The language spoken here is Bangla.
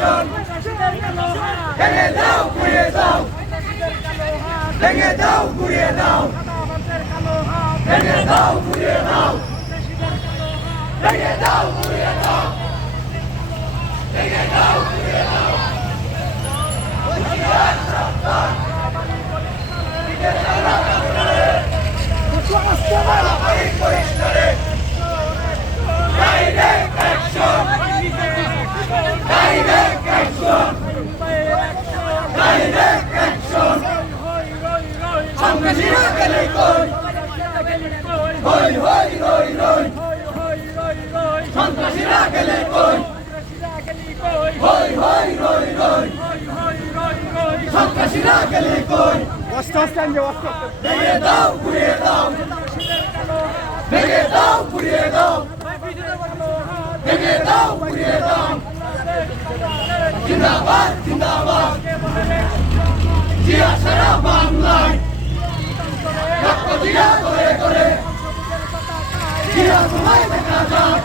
অ্যাকশন ভেঙে দাও ঘুরিয়ে দাও ভেঙে দাও ঘুরিয়ে দাও ভেঙে দাও ঘুরিয়ে দাও ভেঙে দাও ঘুরিয়ে দাও ভেঙে দাও ঘুরিয়ে দাও direct action direct action direct action সন্ত্রাসীরা গেলে কই হই হই রই রই সন্ত্রাসীরা গেলে কই হই হই রই রই সন্ত্রাসীরা গেলে কই ভেঙে দাও ঘুরিয়ে দাও ভেঙে দাও ঘুরিয়ে দাও ভেঙে দাও ঘুরিয়ে দাও জিন্দাবাদ জিন্দাবাদ জিয়া সারা বাংলায় রক্ত দিয়া করে করে জিয়া তোমায় দেখা যাক